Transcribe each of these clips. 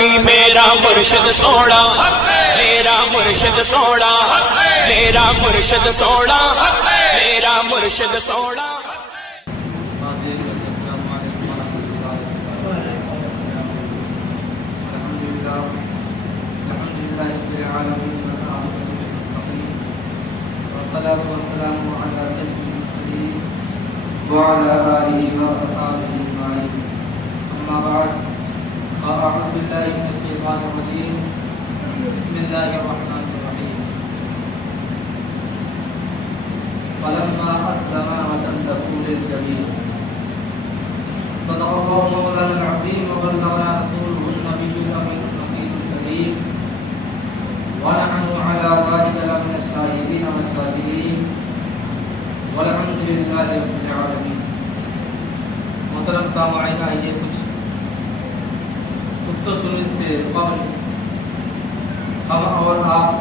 نبی میرا مرشد سونا، میرا مرشد سونا، میرا مرشد سونا، میرا مرشد سونا. والصلاة والسلام على سيد المرسلين وعلى آله وأصحابه أجمعين. أما بعد، فأعوذ بالله من الشيطان الرجيم. بسم الله الرحمن الرحيم. فلما أسلم وتله للجبين. صدق الله مولانا العظيم وبلغنا رسوله النبي الأمين الكريم، ونحن على ذلك لمن الشاهدين والشاكرين، والحمد لله رب العالمين. محترم سامعین، آئیے کچھ گفتگو سننے سے قبل ہم اور آپ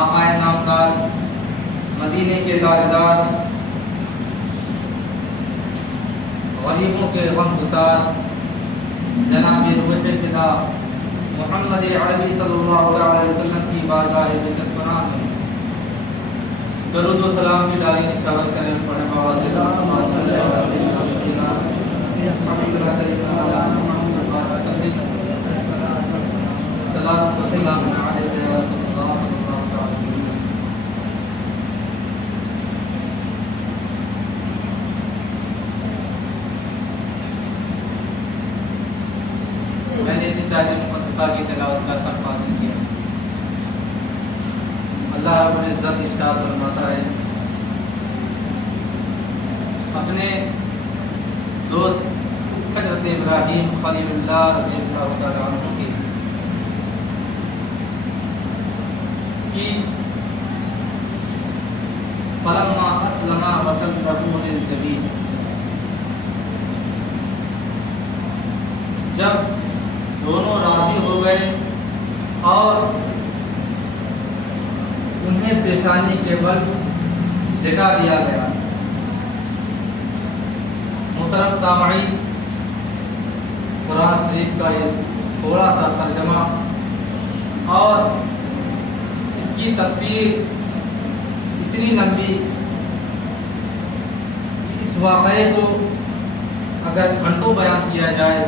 آقا نامدار، مدینے کے تاجدار، غریبوں کے غم گسار جناب روح فدا محمد عربی صلی اللہ علیہ وسلم کی بارگاہ عزت پناہ میں درود و سلام کی ڈالی نشاور کریں. پڑھیں بابا سے میں نے اس آیت مقدسہ کی تلاوت کا شرف حاصل کیا. اللہ رب العزت ارشاد فرماتا ہے اپنے دوست حضرت ابراہیم خلیل اللہ رضی اللہ تعالیٰ عنہ کی فلما اسلم وتله للجبین، جب دونوں راضی ہو گئے اور انہیں پیشانی کے بل لٹا دیا گیا. محترم سامعین، قرآن شریف کا یہ تھوڑا سا ترجمہ اور اس کی تفسیر اتنی لمبی، اس واقعے کو اگر گھنٹوں بیان کیا جائے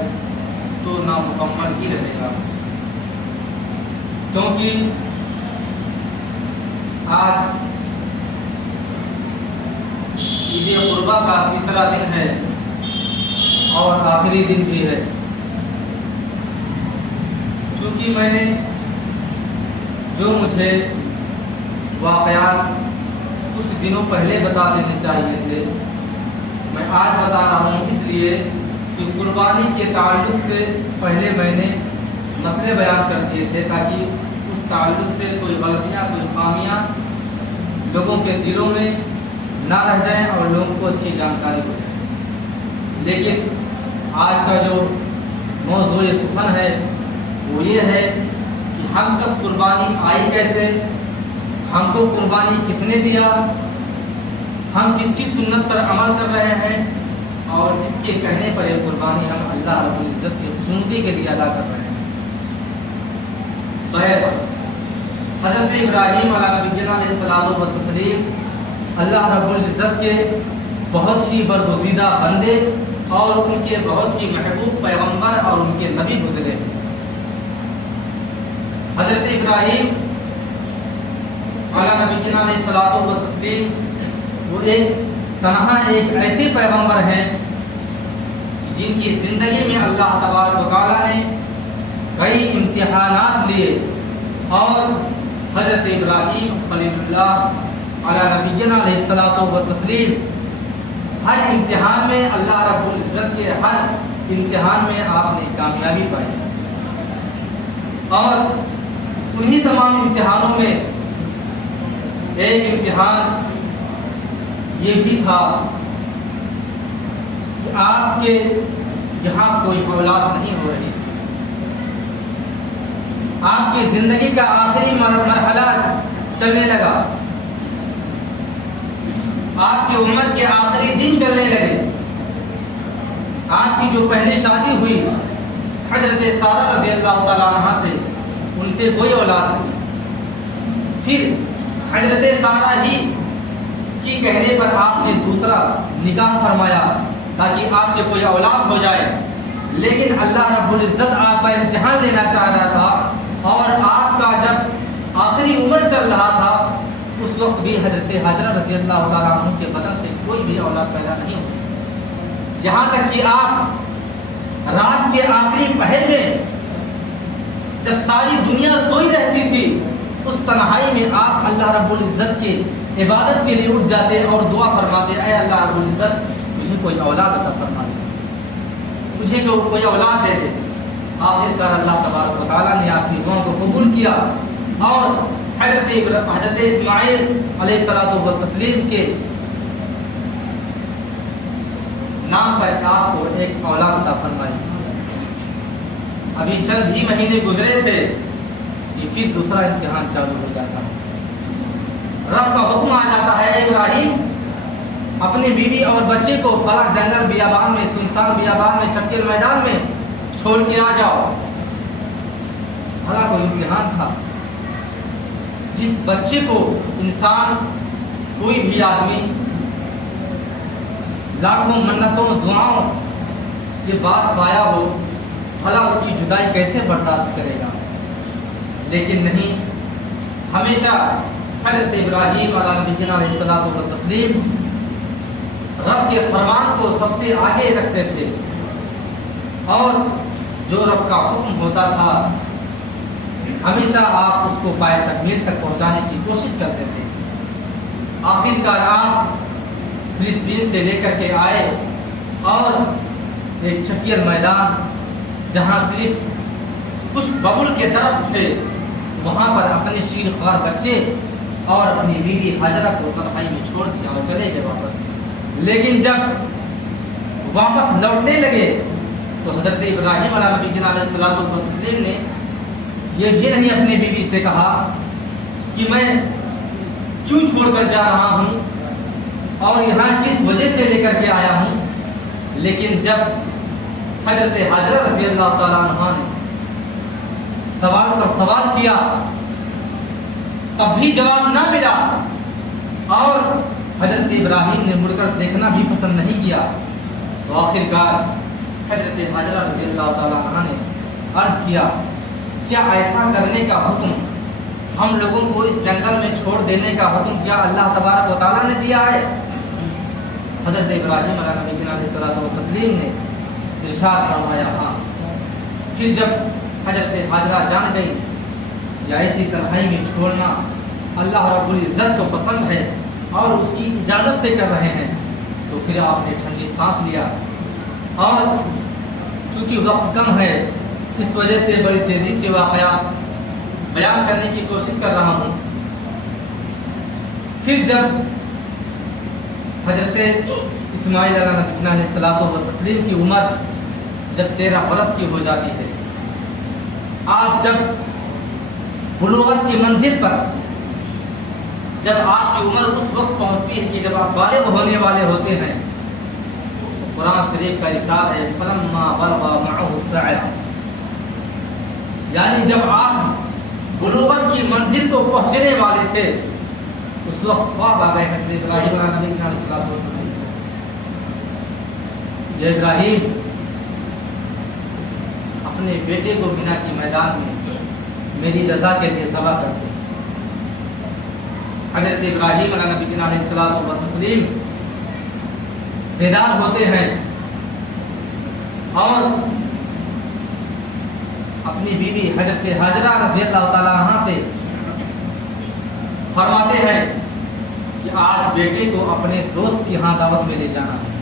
تو نامکمل ہی رہے گا، کیونکہ آج عید قربہ کا تیسرا دن ہے اور آخری دن بھی ہے. چونکہ میں نے جو مجھے واقعات کچھ دنوں پہلے بتا دینے چاہیے تھے، میں آج بتا رہا ہوں، اس لیے کہ قربانی کے تعلق سے پہلے میں نے مسئلے بیان کر دیے تھے تاکہ اس تعلق سے کوئی غلطیاں، کوئی خامیاں لوگوں کے دلوں میں نہ رہ جائیں اور لوگوں کو اچھی جانکاری ہو جائے. لیکن آج کا جو موضوع سخن ہے وہ یہ ہے کہ ہم تک قربانی آئی کیسے، ہم کو قربانی کس نے دیا، ہم کس کی سنت پر عمل کر رہے ہیں اور جس کے کہنے پر یہ قربانی ہم اللہ رب العزت کی خوشنودی کے لیے ادا کر رہے ہیں. حضرت ابراہیم علیہ السلام و تسلیم اللہ رب العزت کے بہت ہی برگزیدہ بندے اور ان کے بہت ہی محبوب پیغمبر اور ان کے نبی گزرے. حضرت ابراہیم علیہ السلام و تسلیم وہ ایک ایسے پیغمبر ہیں جن کی زندگی میں اللہ تبارک و تعالیٰ نے کئی امتحانات لیے اور حضرت ابراہیم خلیل اللہ علیہ نبینا علیہ الصلوۃ والتسلیم ہر امتحان میں اللہ رب العزت کے ہر امتحان میں آپ نے کامیابی پائی اور انہی تمام امتحانوں میں ایک امتحان یہ بھی تھا کہ آپ کے یہاں کوئی اولاد نہیں ہو رہی تھی. آپ کی زندگی کا آخری مرحلہ چلنے لگا، آپ کی عمر کے آخری دن چلنے لگے. آپ کی جو پہلی شادی ہوئی حضرت سارہ رضی اللہ تعالیٰ عنہ سے ان سے کوئی اولاد نہیں. پھر حضرت سارہ ہی کی کہنے پر آپ نے دوسرا نکاح فرمایا تاکہ آپ کے کوئی اولاد ہو جائے. لیکن اللہ رب العزت آپ کا امتحان لینا چاہ رہا تھا اور آپ کا جب آخری عمر چل رہا تھا اس وقت بھی حضرت حاجرہ رضی اللہ تعالیٰ عنہ کے بدن سے کوئی بھی اولاد پیدا نہیں ہوئی. یہاں تک کہ آپ رات کے آخری پہر میں جب ساری دنیا سوئی رہتی تھی اس تنہائی میں آپ اللہ رب العزت کے عبادت کے لیے اٹھ جاتے اور دعا فرماتے اے اللہ رب العزت مجھے کوئی اولاد عطا فرما دے, مجھے کوئی اولاد دے دے. آخرکار اللہ تبارک و تعالیٰ نے آپ کی دعا کو قبول کیا اور حضرت اسماعیل علیہ الصلوۃ والتسلیم کے نام پر آپ کو ایک اولاد عطا فرمائی. ابھی چند ہی مہینے گزرے تھے کہ پھر دوسرا امتحان چالو ہو جاتا ہے. رب کا حکم آ جاتا ہے اے ابراہیم اپنی بیوی اور بچے کو فلاں جنگل بیابان میں, سنسان بیابان میں, چٹیل میدان میں چھوڑ کے آ جاؤ. بھلا کوئی امتحان تھا جس بچے کو انسان کوئی بھی آدمی لاکھوں منتوں دعاؤں کے بعد پایا ہو, بھلا اس کی جدائی کیسے برداشت کرے گا. لیکن نہیں, ہمیشہ حضرت ابراہیم علیہ نبینا علیہ الصلوۃ والتسلیم رب کے فرمان کو سب سے آگے رکھتے تھے اور جو رب کا حکم ہوتا تھا ہمیشہ آپ اس کو پائے تکمیل تک پہنچانے کی کوشش کرتے تھے. آخرکار آپ فلسطین سے لے کر کے آئے اور ایک چٹیل میدان جہاں صرف کچھ ببل کے درخت تھے وہاں پر اپنے شیر خوار بچے اور اپنی بیوی حاجرہ کو تنہائی میں چھوڑ دیا اور چلے گئے واپس. لیکن جب واپس لوٹنے لگے تو حضرت ابراہیم علیہ نبینا علیہ الصلوۃ والتسلیم نے یہ بھی نہیں اپنی بیوی سے کہا کہ میں کیوں چھوڑ کر جا رہا ہوں اور یہاں کس وجہ سے لے کر کے آیا ہوں. لیکن جب حضرت حاجرہ رضی اللہ تعالیٰ عنہ نے سوال پر سوال کیا تب بھی جواب نہ ملا اور حضرت ابراہیم نے مڑ کر دیکھنا بھی پسند نہیں کیا تو آخرکار حضرت حاجرہ رضی اللہ تعالیٰ عنہ نے عرض کیا کیا ایسا کرنے کا حکم ہم لوگوں کو اس جنگل میں چھوڑ دینے کا حکم کیا اللہ تبارک و تعالیٰ نے دیا ہے. حضرت ابراہیم علیہ نبینا علیہ الصلوۃ والتسلیم نے ارشاد فرمایا ہاں. پھر جب حضرت حاجرہ جان گئی یا ایسی تنہائی میں چھوڑنا اللہ رب العزت کو پسند ہے اور اس کی اجازت سے کر رہے ہیں تو پھر آپ نے ٹھنڈی سانس لیا اور چونکہ وقت کم ہے اس وجہ سے بڑی تیزی سے واقعات بیان کرنے کی کوشش کر رہا ہوں. پھر جب حضرت اسماعیل علیہ نبینا علیہ الصلوۃ والتسلیم کی عمر جب 13 برس کی ہو جاتی ہے, آپ جب بلوغت کی منزل پر جب آپ کی عمر اس وقت پہنچتی ہے کہ جب آپ بالغ ہونے والے ہوتے ہیں تو قرآن شریف کا ارشاد ہے فلما بلغ معه السعي, یعنی جب آپ بلوغت کی منزل کو پہنچنے والے تھے اس وقت خواب آ گئے حضرت ابراہیم علیہ نبینا علیہ الصلوۃ والتسلیم. یہ ابراہیم اپنے بیٹے کو بنا کی میدان میں میری رضا کے لیے ذبح کرتے. حضرت ابراہیم علیہ نبینا علیہ الصلوۃ والتسلیم بیدار ہوتے ہیں اور اپنی بیوی حضرت حاجرہ رضی اللہ تعالیٰ عنہ سے فرماتے ہیں کہ آج بیٹے کو اپنے دوست کی ہاں دعوت میں لے جانا ہے.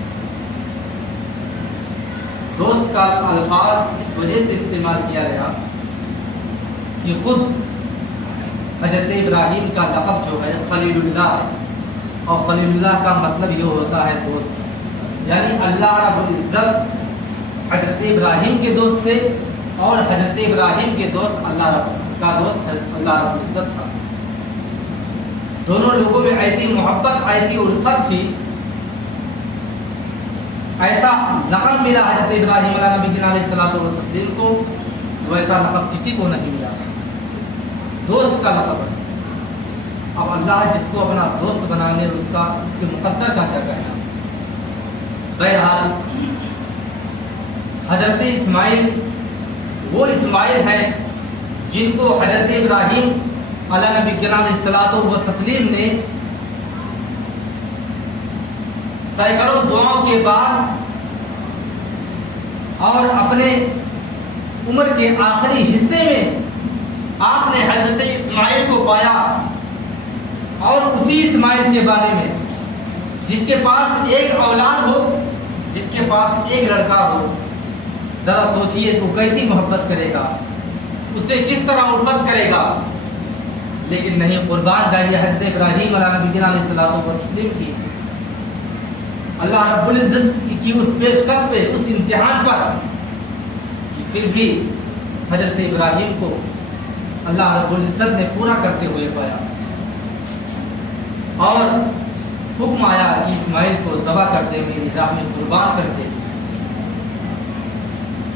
دوست کا الفاظ اس وجہ سے استعمال کیا گیا کہ خود حضرت ابراہیم کا لقب جو ہے خلیل اللہ ہے اور خلیل اللہ کا مطلب یہ ہوتا ہے دوست, یعنی اللہ رب العزت حضرت ابراہیم کے دوست تھے اور حضرت ابراہیم کے دوست اللہ رب کا دوست اللہ رب العزت تھا. دونوں لوگوں میں ایسی محبت ایسی الفت تھی. ایسا لقب ملا حضرت ابراہیم علیہ نبی علیہ الصلوۃ والتسلیم کو، ویسا لقب کسی کو نہیں ملا، دوست کا لقب ہے۔ اب اللہ جس کو اپنا دوست بنانے اس کے مقدر کا کیا کہنا۔ بہرحال حضرت اسماعیل وہ اسماعیل ہیں جن کو حضرت ابراہیم علیہ نبی علیہ الصلوۃ والتسلیم نے سینکڑوں دعاؤں کے بعد اور اپنے عمر کے آخری حصے میں آپ نے حضرت اسماعیل کو پایا، اور اسی اسماعیل کے بارے میں جس کے پاس ایک اولاد ہو، جس کے پاس ایک لڑکا ہو، ذرا سوچئے تو کیسی محبت کرے گا، اس سے کس طرح الفت کرے گا۔ لیکن نہیں، قربان جائیے حضرت ابراہیم علیہ نبی علیہ الصلوۃ والتسلیم کی اللہ رب العزت کی اس پیشکش پہ، اس امتحان پر، پھر بھی حضرت ابراہیم کو اللہ رب العزت نے پورا کرتے ہوئے پایا، اور حکم آیا کہ اسماعیل کو ذبح کرتے ہوئے راہ میں قربان کرتے۔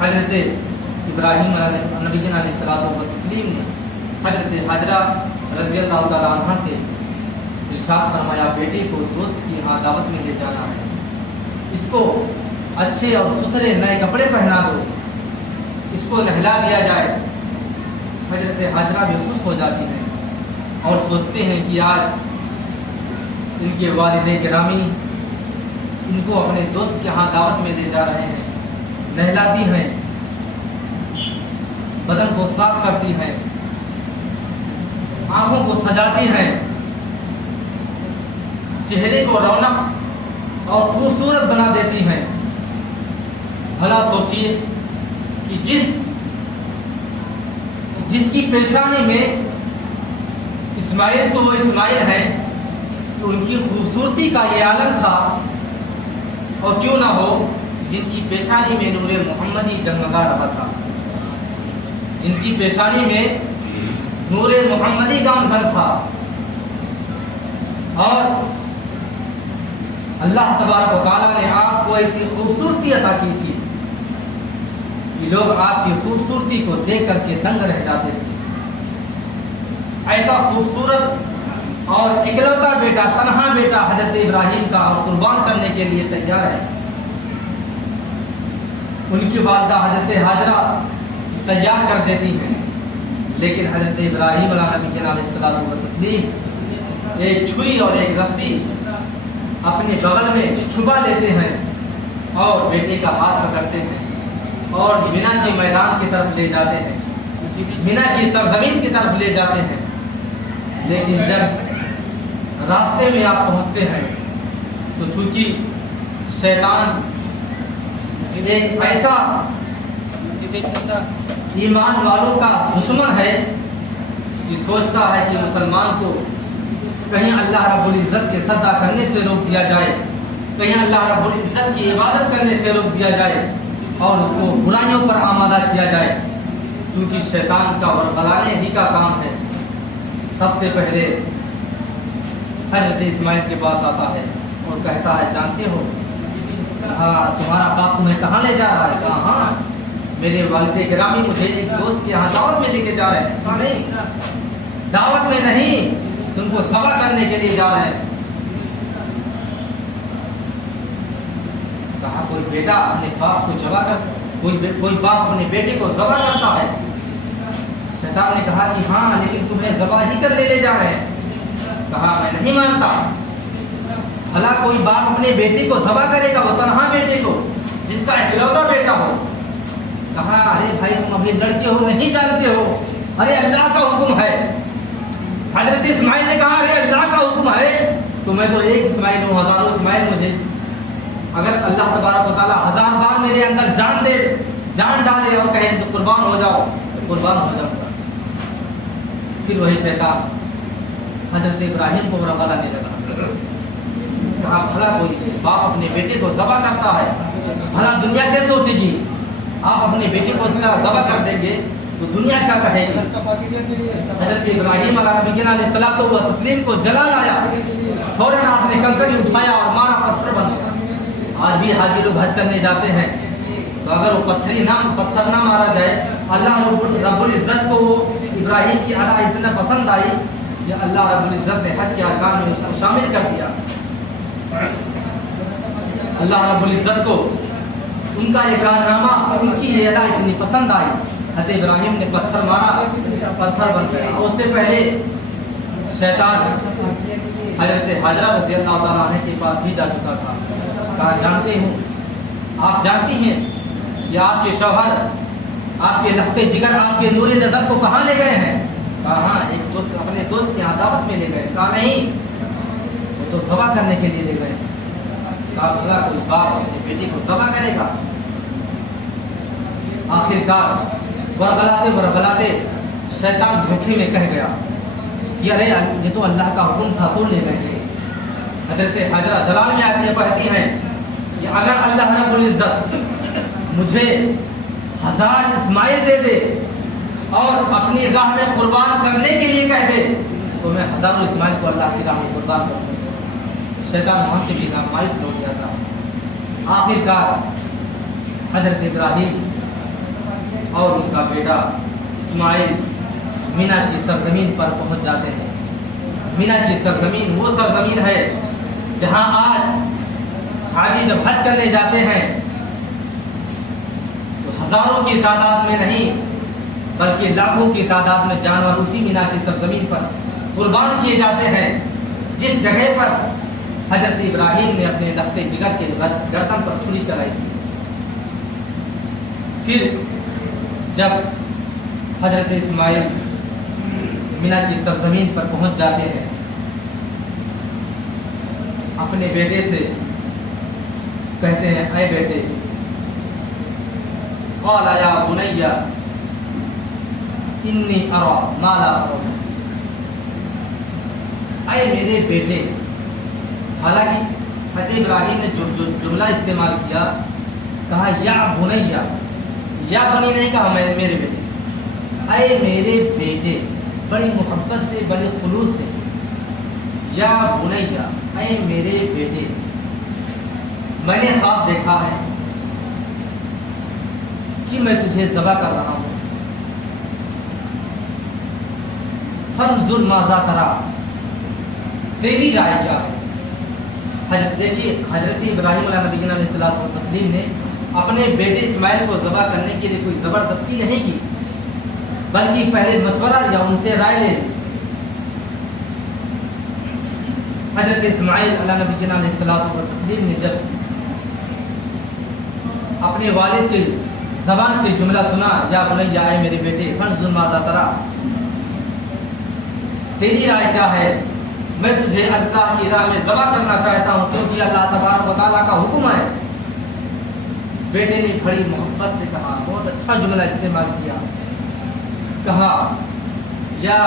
حضرت ابراہیم علیہ نبی علیہ الصلوۃ والتسلیم نے حضرت حاجرہ رضی اللہ تعالیٰ عنہ سے ارشاد فرمایا، بیٹے کو دوست کی یہاں دعوت میں لے جانا ہے، اس کو اچھے اور ستھرے نئے کپڑے پہنا دو، اس کو نہلا دیا جائے۔ حضرت حاجرہ بھی خوش ہو جاتی ہیں اور سوچتے ہیں کہ آج ان کے والد گرامی ان کو اپنے دوست کے ہاں دعوت میں لے جا رہے ہیں، نہلاتی ہیں، بدن کو صاف کرتی ہیں، آنکھوں کو سجاتی ہیں، چہرے کو رونق اور خوبصورت بنا دیتی ہیں۔ بھلا سوچئے کہ جس کی پیشانی میں اسماعیل تو وہ اسماعیل ہیں، تو ان کی خوبصورتی کا یہ عالم تھا، اور کیوں نہ ہو جن کی پیشانی میں نور محمدی جگمگا رہا تھا، جن کی پیشانی میں نور محمدی کا منظر تھا، اور اللہ تبارک و تعالیٰ نے آپ کو ایسی خوبصورتی عطا کی تھی کہ لوگ آپ کی خوبصورتی کو دیکھ کر کے دنگ رہ جاتے تھے۔ ایسا خوبصورت اور اکلوتا بیٹا، تنہا بیٹا حضرت ابراہیم کا، اور قربان کرنے کے لیے تیار ہے۔ ان کی والدہ حضرت حاجرہ تیار کر دیتی ہیں، لیکن حضرت ابراہیم علیہ نبی علیہ الصلوۃ والتسلیم ایک چھری اور ایک رسی اپنے بغل میں چھپا لیتے ہیں، اور بیٹے کا ہاتھ پکڑتے ہیں اور مینا کے میدان کی طرف لے جاتے ہیں، مینا کی سرزمین کی طرف لے جاتے ہیں۔ لیکن جب راستے میں آپ پہنچتے ہیں تو چونکہ شیطان ایک ایسا ایمان والوں کا دشمن ہے کہ سوچتا ہے کہ مسلمان کو کہیں اللہ رب العزت کے سجدہ کرنے سے روک دیا جائے، کہیں اللہ رب العزت کی عبادت کرنے سے روک دیا جائے، اور اس کو برائیوں پر آمادہ کیا جائے، کیونکہ شیطان کا اور غلانے ہی کا کام ہے۔ سب سے پہلے حضرت اسماعیل کے پاس آتا ہے اور کہتا ہے، جانتے ہو تمہارا باپ تمہیں کہاں لے جا رہا ہے؟ کہا ہاں، میرے والد گرامی مجھے ایک دوست کے یہاں دعوت میں لے کے جا رہے ہیں۔ کہا نہیں، دعوت میں نہیں، تم کو ذبح کرنے کے لیے جا رہے ہیں۔ کہا کوئی بیٹا اپنے باپ کو ذبح کر، کوئی باپ اپنے بیٹے کو ذبح کرتا ہے؟ شیطان نے کہا کہ ہاں، لیکن تمہیں ذبح ہی کر لے جا رہے ہیں۔ کہا میں نہیں مانتا، بھلا کوئی باپ اپنے بیٹے کو ذبح کرے گا، وہ تنہا بیٹے کو جس کا اکلوتا بیٹا ہو؟ کہا ارے بھائی تم ابھی لڑکے ہو، نہیں جانتے ہو، ارے اللہ کا حکم ہے۔ حضرت اسماعیل نے کہا ارے اللہ کا حکم ہے تو میں تو ایک اسماعیل ہوں، ہزاروں اسماعیل مجھے، اگر اللہ تبارک و تعالیٰ 1000 بار میرے اندر جان ڈالے اور کہیں تو قربان ہو جاؤ، تو قربان ہو جاؤں گا۔ پھر وہی شیطان حضرت ابراہیم کو روانہ دے لگا، کہا بھلا کوئی باپ اپنے بیٹے کو ذبح کرتا ہے، بھلا دنیا کیا سوچے گی؟ آپ اپنے بیٹے کو اس طرح ذبح کر دیں گے تو دنیا کیا کہے گی؟ حضرت ابراہیم علیہ الصلوۃ والتسلیم کو جلال آیا، فوراً آپ نے کنکری اٹھایا اور مارا، پتھر بن گیا، آج بھی حاجی لوگ حج کرنے جاتے ہیں تو اگر وہ پتھر نہ مارا جائے، اللہ رب العزت کو وہ ابراہیم کی ادا اتنا پسند آئی کہ اللہ رب العزت نے حج کے ارکان میں اس کو شامل کر دیا۔ اللہ رب العزت کو ان کا یہ کارنامہ، ان کی یہ ادا اتنی پسند آئی، حضرت ابراہیم نے پتھر مارا، پتھر بن گیا۔ اس سے پہلے شیطان حضرت حاجرہ رضی اللہ تعالیٰ عنہ کے پاس بھی جا چکا تھا، کہا جانتے ہوں، آپ جانتی ہیں کہ آپ کے شوہر، آپ کے لخت جگر، آپ کے نور نظر کو کہاں لے گئے ہیں؟ کہا ہاں، ایک دوست اپنے دوست کی عداوت میں لے گئے۔ کہا نہیں، وہ تو ذبح کرنے کے لیے لے گئے۔ کہا بھلا کوئی باپ اپنے بیٹے کو ذبح کرے گا؟ آخرکار بربلاتے شیطان دھوکے میں کہہ گیا کہ ارے یہ تو اللہ کا حکم تھا تو لے گئے۔ حضرت حاجرہ جلال میں آتی ہے، کہتی ہیں کہ اگر اللہ رب العزت مجھے 1000 اسماعیل دے دے اور اپنی راہ میں قربان کرنے کے لیے کہہ دے تو میں 1000 اسماعیل کو اللہ کی راہ میں قربان کر دوں۔ شیطان وہاں سے بھی مایوس لوٹ جاتا۔ آخرکار حضرت ابراہیم اور ان کا بیٹا اسماعیل مینا کی سرزمین پر پہنچ جاتے ہیں۔ مینا کی سرزمین وہ سرزمین ہے جہاں آج حاجی جب حج کرنے جاتے ہیں تو ہزاروں کی تعداد میں نہیں بلکہ لاکھوں کی تعداد میں جانور اسی مینا کی سرزمین پر قربان کیے جاتے ہیں، جس جگہ پر حضرت ابراہیم نے اپنے لخت جگر کے گردن پر چھری چلائی تھی۔ پھر جب حضرت اسماعیل مینا کی سرزمین پر پہنچ جاتے ہیں، اپنے بیٹے سے کہتے ہیں اے بیٹے، قال یا بنی انی اری ما لا ارى، اے میرے بیٹے۔ حالانکہ حضرت ابراہیم نے جو جملہ استعمال کیا، کہا یا بنی، یا بنی نہیں کہا میرے بیٹے، اے میرے بیٹے، بڑی محبت سے، بڑے خلوص سے، یا بنی، اے میرے بیٹے، میں نے خواب دیکھا ہے کہ میں تجھے ذبح کر رہا ہوں، فانظر ماذا ترى، تیری رائے کیا ہے؟ دیکھیے حضرت ابراہیم علیہ نبینا علیہ الصلوۃ والتسلیم نے اپنے بیٹے اسماعیل کو ذبح کرنے کے لیے کوئی زبردستی نہیں کی، بلکہ پہلے مشورہ یا ان سے رائے لے۔ حضرت اسماعیل علیہ نبینا علیہ الصلوۃ والتسلیم نے جب اپنے والد کے زبان سے جملہ سنا، یا بنی، اے میرے بیٹے، فانظر ماذا ترى، تیری رائے کیا ہے؟ میں تجھے اللہ کی راہ میں ذبح کرنا چاہتا ہوں کیونکہ اللہ تبارک و تعالیٰ کا حکم ہے۔ بیٹے نے بڑی محبت سے کہا، بہت اچھا جملہ استعمال کیا، کہا یا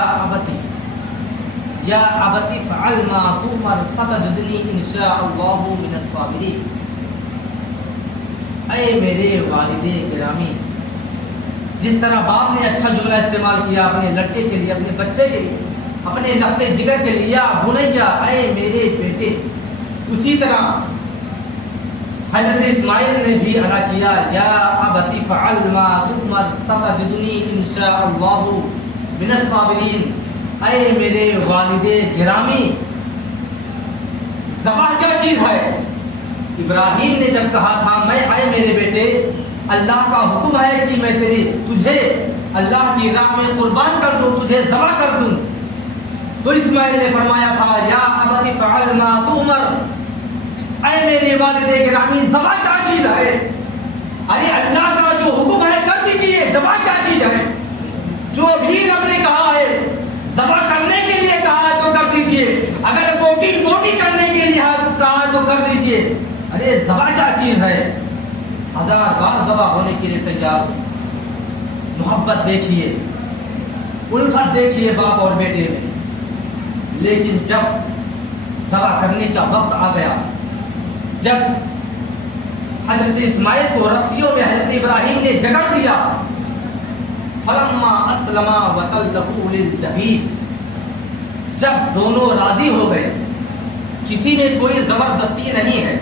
ابتی فعل ما تؤمر ستجدنی ان شاء اللہ من الصابرین، اے میرے والد گرامی۔ جس طرح باپ نے اچھا جملہ استعمال کیا اپنے لڑکے کے لیے، اپنے بچے کے لیے، اپنے لخت جگر کے لیے، یا بنیا، اے میرے بیٹے، اسی طرح حضرت اسماعیل نے بھی ادا کیا، یا ابتی فعل ما تؤمر ستجدنی ان شاء اللہ من الصابرین، اے میرے والد گرامی۔ ذبح کیا چیز ہے؟ ابراہیم نے جب کہا تھا میں، اے میرے بیٹے، اللہ کا حکم ہے کہ میں تجھے اللہ کی راہ میں قربان کر دوں، تجھے ذبح کر دوں، تو اسماعیل نے فرمایا تھا یا ابتی فعل ما تؤمر، اے میرے والد گرامی، ذبح کیا چیز ہے؟ ارے اللہ کا جو حکم ہے کر دیجیے، ذبح کیا چیز ہے؟ جو بھی رب نے کہا ہے ذبح کرنے کے لیے کہا ہے تو کر دیجیے، اگر بوٹی کرنے کے لیے کہا ہے تو کر دیجیے۔ ارے ذبح کیا چیز ہے؟ 1000 بار ذبح ہونے کے لیے تیار ہو۔ محبت دیکھیے، الفت دیکھیے باپ اور بیٹے میں۔ لیکن جب ذبح کرنے کا وقت آ گیا، جب حضرت اسماعیل کو رسیوں میں حضرت ابراہیم نے جگڑ دیا، فلما اسلما وتلہ للجبین، جب دونوں راضی ہو گئے، کسی میں کوئی زبردستی نہیں ہے،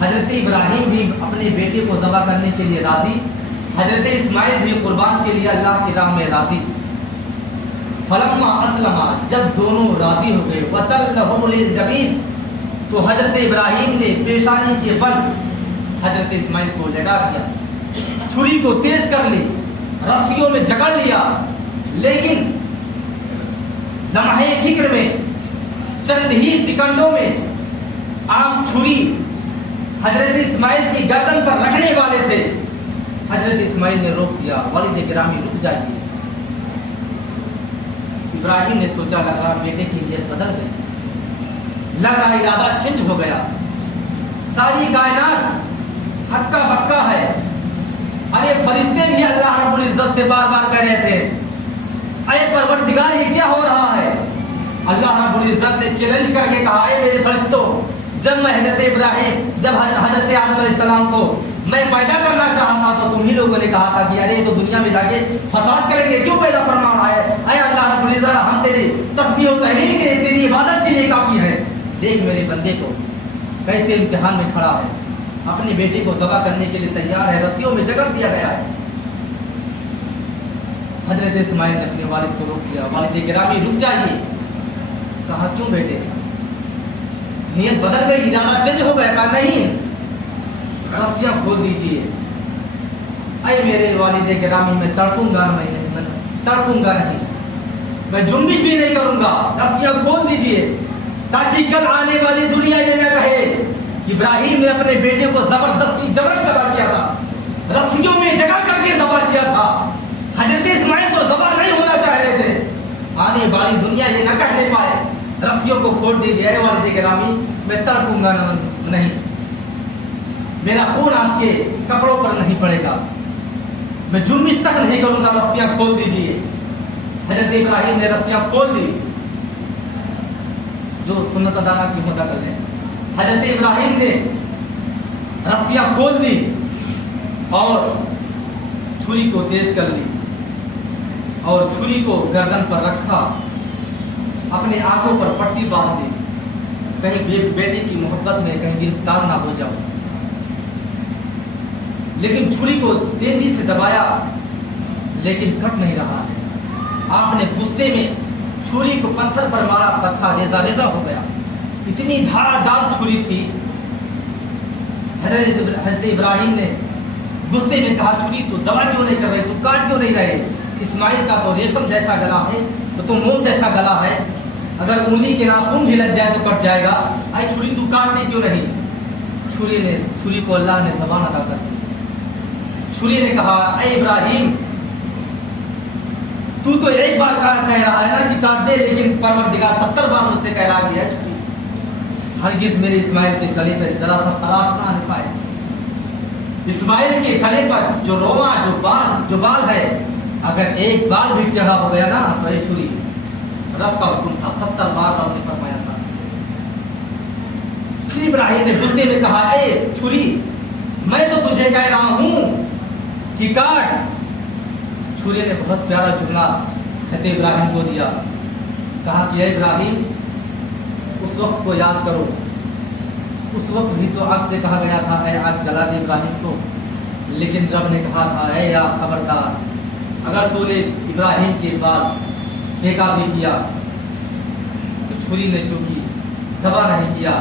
حضرت ابراہیم بھی اپنے بیٹے کو ذبح کرنے کے لیے راضی، حضرت اسماعیل بھی قربان کے لیے اللہ کی راہ میں راضی۔ فلما اسلما، جب دونوں راضی ہو گئے، وتلہ للجبین، تو حضرت ابراہیم نے پیشانی کے بل حضرت اسماعیل کو لگا دیا، چھری کو تیز کر لی، رسیوں میں جکڑ لیا، لیکن لمحے فکر میں چند ہی سیکنڈوں میں آپ چھری حضرت اسماعیل کی گردن پر رکھنے والے تھے، حضرت اسماعیل نے روک دیا، والد گرامی رک جائیے۔ ابراہیم نے سوچا لگا بیٹے کی نیت بدل گئی، لگ رہا ارادہ چینج ہو گیا، ساری کائنات ہکا بکا ہے۔ ارے فرشتے بھی اللہ رب العزت سے بار بار کہہ رہے تھے اے پروردگار یہ کیا ہو رہا ہے؟ اللہ رب العزت نے چیلنج کر کے کہا اے میرے فرشتوں، جب میں حضرت ابراہیم جب حضرت آدم علیہ السلام کو میں پیدا کرنا چاہا تھا تو تم ہی لوگوں نے کہا تھا کہ ارے تو دنیا میں جا کے فساد کریں گے، کیوں پیدا فرما رہا ہے؟ اے اللہ رب العزت ہم تیری تسبیح و تحلیل کے لیے تیری عبادت کے لیے کافی ہے۔ دیکھ میرے بندے کو کیسے امتحان میں کھڑا ہے، اپنے بیٹے کو ذبح کرنے کے لیے تیار ہے، رسیوں میں جکڑ دیا گیا ہے۔ حضرت اسماعیل نے اپنے والد کو روک دیا، والد گرامی رک جائیے۔ کہا کیوں بیٹے؟ نیت بدل گئی، ارادہ چینج ہو گیا۔ کہا نہیں، رسیاں کھول دیجیے۔ اے میرے والد گرامی میں تڑپوں گا نہیں، میں جنبش بھی نہیں کروں گا، رسیاں کھول دیجیے تاکہ کل آنے والی دنیا یہ نہ کہے ابراہیم نے اپنے بیٹے کو زبردستی جبرن ذبح کیا تھا، رسیوں میں جگہ کر کے ذبح کیا تھا۔ حضرت اسماعیل تو ذبح نہیں ہونا چاہ رہے تھے، آنے والی دنیا یہ نہ کہنے پائے رسیوں کو کھول دیجیے۔ اے والد گرامی میں تڑپوں گا نہیں، میرا خون آپ کے کپڑوں پر نہیں پڑے گا، میں جرمش تک نہیں کروں گا، رسیاں کھول دیجیے۔ حضرت ابراہیم نے رسیاں کھول دی، جو سنت ادا کی ہوتا کر لیں۔ حضرت ابراہیم نے رسیاں کھول دی اور چھری کو تیز کر لی اور چھری کو گردن پر رکھا، اپنے آنکھوں پر پٹی باندھ دی، کہیں بیٹے کی محبت میں کہیں گرفتار نہ ہو جاؤ۔ لیکن چھری کو تیزی سے دبایا لیکن کٹ نہیں رہا ہے۔ آپ نے غصے میں چھری کو پتھر پر مارا، پتھر ریزہ ریزہ ہو گیا، اتنی دھاڑ دار چھری تھی۔ حضرت ابراہیم نے غصے میں کہا چھری تو ذبح کیوں نہیں کر رہے، تو کاٹ کیوں نہیں رہے؟ اسماعیل کا تو ریشم جیسا گلا ہے، تو موم جیسا گلا ہے، اگر انگلی کے ناخن بھی لگ جائے تو کٹ جائے گا، اے چھری تو کاٹنے کیوں نہیں؟ چھری کو اللہ نے زبان عطا کر دی۔ چھری نے کہا اے ابراہیم تو ایک بار کہہ رہا ہے نا کہ کاٹ دے، لیکن پروردگار 70 بار مجھ سے کہہ رہا ہے چھری ہرگز میرے اسماعیل کے گلے پہ ذرا سا خراش نہ آنے پائے۔ اسماعیل کے گلے پر جو رواں جو بال ہے، اگر ایک بال بھی ٹیڑھا ہو گیا نا تو یہ چھری، رب کا حکم تھا، 70 بار رب نے فرمایا تھا۔ پھر ابراہیم نے غصے میں کہا اے چھری میں تو تجھے کہہ رہا ہوں کہ کاٹ۔ چھری نے بہت پیارا جملہ حضرت ابراہیم کو دیا، کہا کہ اے ابراہیم اس وقت کو یاد کرو، اس وقت بھی تو آگ سے کہا گیا تھا اے آگ جلا دے ابراہیم کو، لیکن رب نے کہا تھا اے یا خبردار اگر تو نے ابراہیم کے بعد پھینکا بھی کیا تو چھری نے چونکی ذبح نہیں کیا،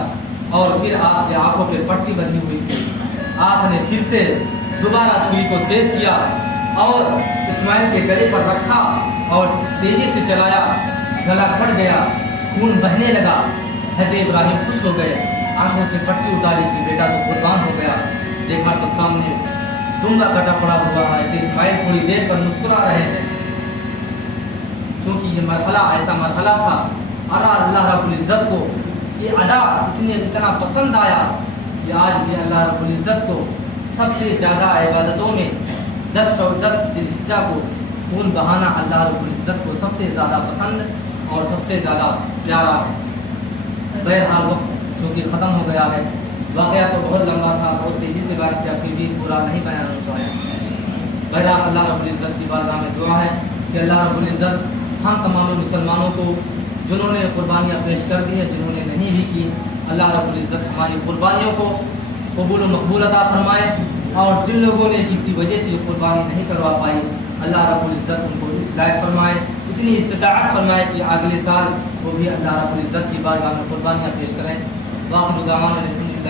اور پھر آپ کے آنکھوں پہ پٹی بندھی ہوئی تھی، آپ نے پھر سے دوبارہ چھری کو تیز کیا اور اسماعیل کے گلے پر رکھا اور تیزی سے چلایا، گلا پھٹ گیا، خون بہنے لگا۔ حضرت ابراہیم خوش ہو گئے، آنکھوں سے پٹی اتاری کہ بیٹا تو قربان ہو گیا۔ دیکھا تو سامنے دنگا کٹا پڑا ہوا ہے، اسماعیل تھوڑی دیر پر مسکرا رہے تھے، کیونکہ یہ مرحلہ ایسا مرحلہ تھا، اللہ رب العزت کو یہ ادا اتنا پسند آیا کہ آج بھی اللہ رب العزت کو سب سے زیادہ عبادتوں میں 10 ذی الحجہ کو خون بہانا اللہ رب العزت کو سب سے زیادہ پسند اور سب سے زیادہ پیارا ہے۔ بہرحال وقت جو کہ ختم ہو گیا ہے، واقعہ تو بہت لمبا تھا، بہت تیزی سے بات کیا، پھر بھی پورا نہیں بیان ہو پایا۔ بہرحال اللہ رب العزت کی بارگاہ میں دعا ہے کہ اللہ رب العزت ہم تمام مسلمانوں کو جنہوں نے قربانیاں پیش کر دی ہیں، جنہوں نے نہیں بھی کی، اللہ رب العزت ہماری قربانیوں کو قبول و مقبول عطا فرمائے، اور جن لوگوں نے کسی وجہ سے قربانی نہیں کروا پائی اللہ رب العزت ان کو اس لائق فرمائے، اتنی استطاعت فرمائے کہ اگلے سال وہ بھی اللہ رب العزت کی بارگاہ میں قربانیاں پیش کریں۔ وآخر دعوانا